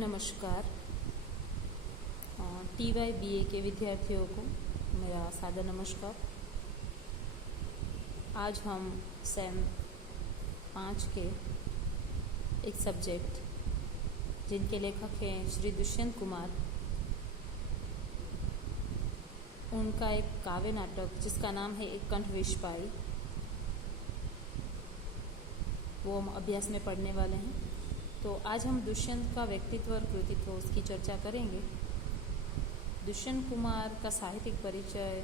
नमस्कार। TY BA के विद्यार्थियों को मेरा सादर नमस्कार। आज हम सेम 5 के एक सब्जेक्ट जिनके लेखक हैं श्री दुष्यंत कुमार, उनका एक काव्य नाटक जिसका नाम है एक कंठ विषपाई, वो हम अभ्यास में पढ़ने वाले हैं। तो आज हम दुष्यंत का व्यक्तित्व और कृतित्व उसकी चर्चा करेंगे। दुष्यंत कुमार का साहित्यिक परिचय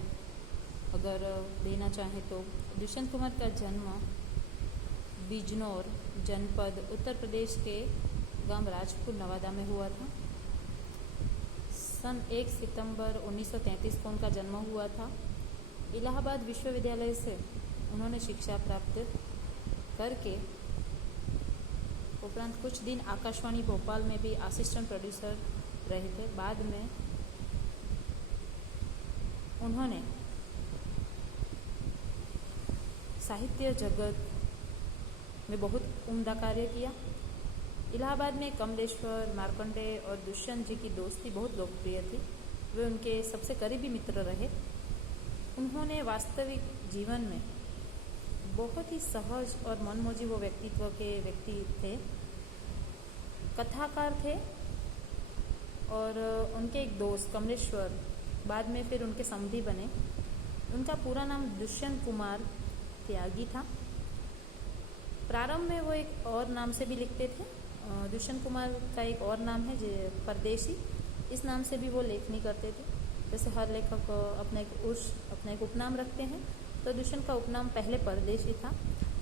अगर देना चाहें तो दुष्यंत कुमार का जन्म बिजनौर जनपद उत्तर प्रदेश के गांव राजपुर नवादा में हुआ था। सन 1 सितंबर 1933 को उनका जन्म हुआ था। इलाहाबाद विश्वविद्यालय से उन्होंने शिक्षा प्राप्त करके उपरांत कुछ दिन आकाशवाणी भोपाल में भी असिस्टेंट प्रोड्यूसर रहे थे। बाद में उन्होंने साहित्य जगत में बहुत उम्दा कार्य किया। इलाहाबाद में कमलेश्वर, मार्कंडेय और दुष्यंत जी की दोस्ती बहुत लोकप्रिय थी। वे उनके सबसे करीबी मित्र रहे। उन्होंने वास्तविक जीवन में बहुत ही सहज और मनमोजी वो व्यक्तित्व के व्यक्ति थे, कथाकार थे। और उनके एक दोस्त कमलेश्वर बाद में फिर उनके समधी बने। उनका पूरा नाम दुष्यंत कुमार त्यागी था। प्रारंभ में वो एक और नाम से भी लिखते थे। दुष्यंत कुमार का एक और नाम है जो परदेशी, इस नाम से भी वो लेखनी करते थे। जैसे हर लेखक अपना एक उपनाम रखते हैं, तो दुष्यंत का उपनाम पहले परदेशी था।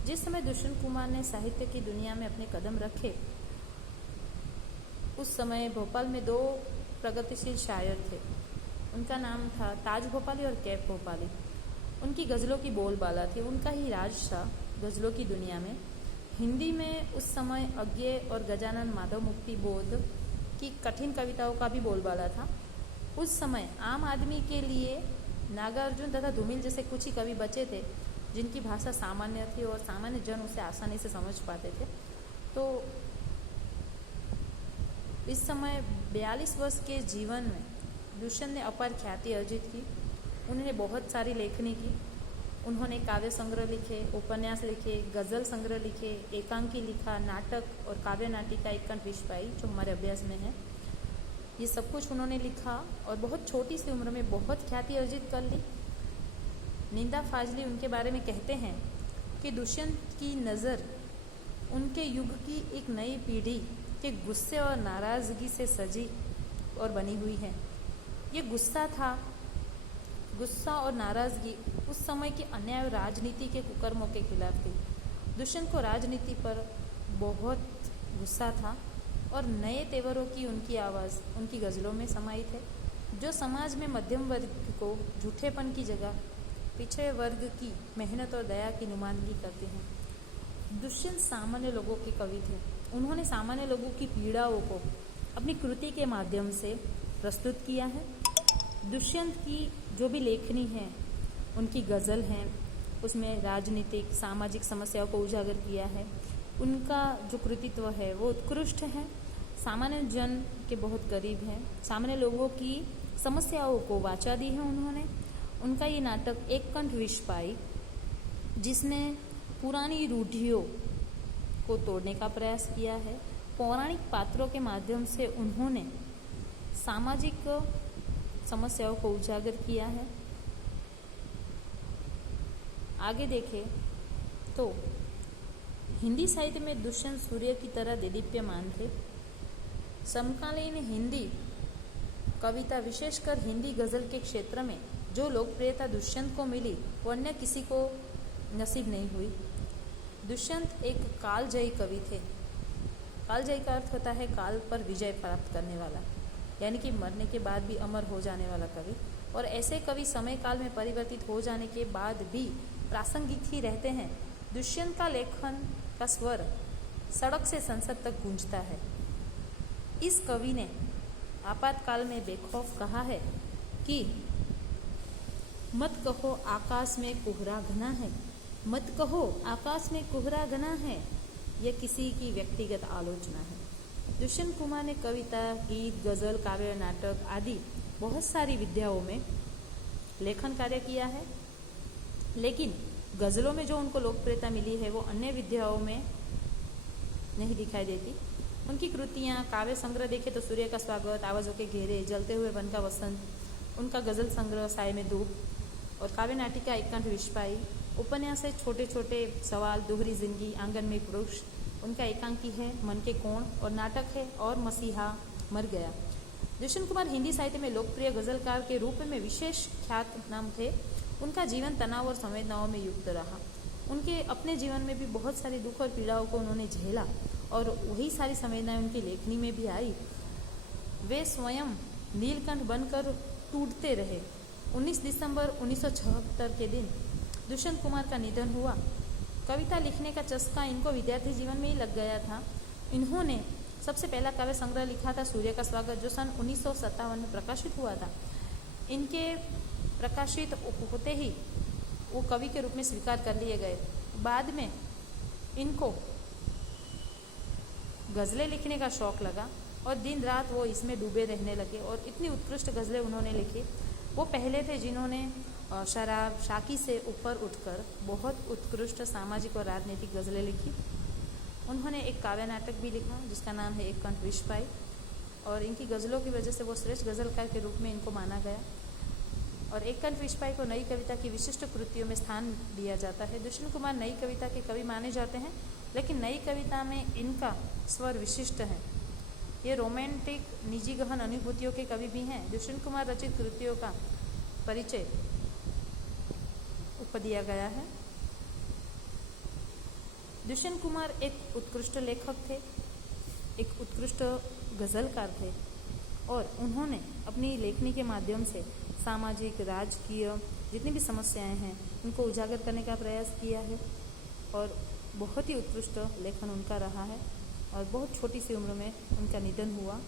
जिस समय दुष्यंत कुमार ने साहित्य की दुनिया में अपने कदम रखे, उस समय भोपाल में 2 प्रगतिशील शायर थे। उनका नाम था ताज भोपाली और कैफ भोपाली। उनकी गज़लों की बोलबाला थी, उनका ही राज था गज़लों की दुनिया में। हिंदी में उस समय अज्ञे और गजानन माधव मुक्ति बोध की कठिन कविताओं का भी बोलबाला था। उस समय आम आदमी के लिए नागार्जुन तथा धूमिल जैसे कुछ ही कवि बचे थे जिनकी भाषा सामान्य थी और सामान्य जन उसे आसानी से समझ पाते थे। तो इस समय 42 वर्ष के जीवन में दुष्यंत ने अपार ख्याति अर्जित की। उन्होंने बहुत सारी लेखनी की। उन्होंने काव्य संग्रह लिखे, उपन्यास लिखे, गज़ल संग्रह लिखे, एकांकी लिखा, नाटक और काव्य नाटिका एक कंठ विषपाई जो हमारे अभ्यास में है, ये सब कुछ उन्होंने लिखा और बहुत छोटी सी उम्र में बहुत ख्याति अर्जित कर ली। निंदा फाजली उनके बारे में कहते हैं कि दुष्यंत की नज़र उनके युग की एक नई पीढ़ी के गुस्से और नाराज़गी से सजी और बनी हुई है। ये गुस्सा और नाराज़गी उस समय की अन्याय और राजनीति के कुकर्मों के खिलाफ थी। दुष्यंत को राजनीति पर बहुत गुस्सा था और नए तेवरों की उनकी आवाज़ उनकी गज़लों में समाहित है, जो समाज में मध्यम वर्ग को झूठेपन की जगह पिछड़े वर्ग की मेहनत और दया की नुमाइंदगी करते हैं। दुष्यंत सामान्य लोगों के कवि थे। उन्होंने सामान्य लोगों की पीड़ाओं को अपनी कृति के माध्यम से प्रस्तुत किया है। दुष्यंत की जो भी लेखनी है, उनकी गज़ल हैं, उसमें राजनीतिक सामाजिक समस्याओं को उजागर किया है। उनका जो कृतित्व है वो उत्कृष्ट है, सामान्य जन के बहुत करीब है, सामान्य लोगों की समस्याओं को वाचा दी है उन्होंने। उनका ये नाटक एक कंठ विषपाई, जिसने पुरानी रूढ़ियों को तोड़ने का प्रयास किया है, पौराणिक पात्रों के माध्यम से उन्होंने सामाजिक समस्याओं को उजागर किया है। आगे देखें तो हिंदी साहित्य में दुष्यंत सूर्य की तरह देदीप्यमान थे। समकालीन हिंदी कविता, विशेषकर हिंदी गज़ल के क्षेत्र में जो लोकप्रियता दुष्यंत को मिली वो अन्य किसी को नसीब नहीं हुई। दुष्यंत एक कालजयी कवि थे। कालजयी का अर्थ होता है काल पर विजय प्राप्त करने वाला, यानी कि मरने के बाद भी अमर हो जाने वाला कवि। और ऐसे कवि समय काल में परिवर्तित हो जाने के बाद भी प्रासंगिक ही रहते हैं। दुष्यंत का लेखन का स्वर सड़क से संसद तक गूंजता है। इस कवि ने आपातकाल में बेखौफ कहा है कि मत कहो आकाश में कोहरा घना है, मत कहो आकाश में कोहरा घना है, यह किसी की व्यक्तिगत आलोचना है। दुष्यंत कुमार ने कविता, गीत, गज़ल, काव्य, नाटक आदि बहुत सारी विद्याओं में लेखन कार्य किया है, लेकिन गज़लों में जो उनको लोकप्रियता मिली है वो अन्य विद्याओं में नहीं दिखाई देती। उनकी कृतियाँ, काव्य संग्रह देखें तो सूर्य का स्वागत, आवाज़ों के घेरे, जलते हुए वन का वसंत, उनका गज़ल संग्रह साय में धूप और काव्य नाटिका एक कंठ विश्वाई, उपन्यास है छोटे छोटे सवाल, दोहरी जिंदगी, आंगन में पुरुष, उनका एकांकी है मन के कोण और नाटक है और मसीहा मर गया। दुष्यंत कुमार हिंदी साहित्य में लोकप्रिय गज़लकार के रूप में विशेष ख्यात नाम थे। उनका जीवन तनाव और संवेदनाओं में युक्त रहा। उनके अपने जीवन में भी बहुत सारे दुख और पीड़ाओं को उन्होंने झेला और वही सारी संवेदनाएं उनकी लेखनी में भी आई। वे स्वयं नीलकंठ बनकर टूटते रहे। 19 दिसंबर 1976 के दिन दुष्यंत कुमार का निधन हुआ। कविता लिखने का चस्का इनको विद्यार्थी जीवन में ही लग गया था। इन्होंने सबसे पहला काव्य संग्रह लिखा था सूर्य का स्वागत, जो सन 1957 में प्रकाशित हुआ था। इनके प्रकाशित होते ही वो कवि के रूप में स्वीकार कर लिए गए। बाद में इनको गज़लें लिखने का शौक लगा और दिन रात वो इसमें डूबे रहने लगे और इतनी उत्कृष्ट गज़लें उन्होंने लिखी। वो पहले थे जिन्होंने शराब, शाकी से ऊपर उठकर बहुत उत्कृष्ट सामाजिक और राजनीतिक गज़लें लिखी। उन्होंने एक काव्य नाटक भी लिखा जिसका नाम है एक कंठ विश्वाई और इनकी गज़लों की वजह से वो श्रेष्ठ गज़लकार के रूप में इनको माना गया और एक कंठ विश्वाई को नई कविता की विशिष्ट कृतियों में स्थान दिया जाता है। दुष्यंत कुमार नई कविता के कवि माने जाते हैं, लेकिन नई कविता में इनका स्वर विशिष्ट है। ये रोमांटिक, निजी गहन अनुभूतियों के कवि भी हैं। दुष्यंत कुमार रचित कृतियों का परिचय ऊपर दिया गया है। दुष्यंत कुमार एक उत्कृष्ट लेखक थे, एक उत्कृष्ट गज़लकार थे और उन्होंने अपनी लेखनी के माध्यम से सामाजिक, राजकीय जितनी भी समस्याएं हैं उनको उजागर करने का प्रयास किया है और बहुत ही उत्कृष्ट लेखन उनका रहा है और बहुत छोटी सी उम्र में उनका निधन हुआ।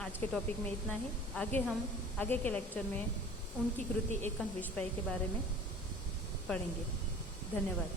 आज के टॉपिक में इतना ही। हम आगे के लेक्चर में उनकी कृति एक कंठ विश्वाई के बारे में पढ़ेंगे। धन्यवाद।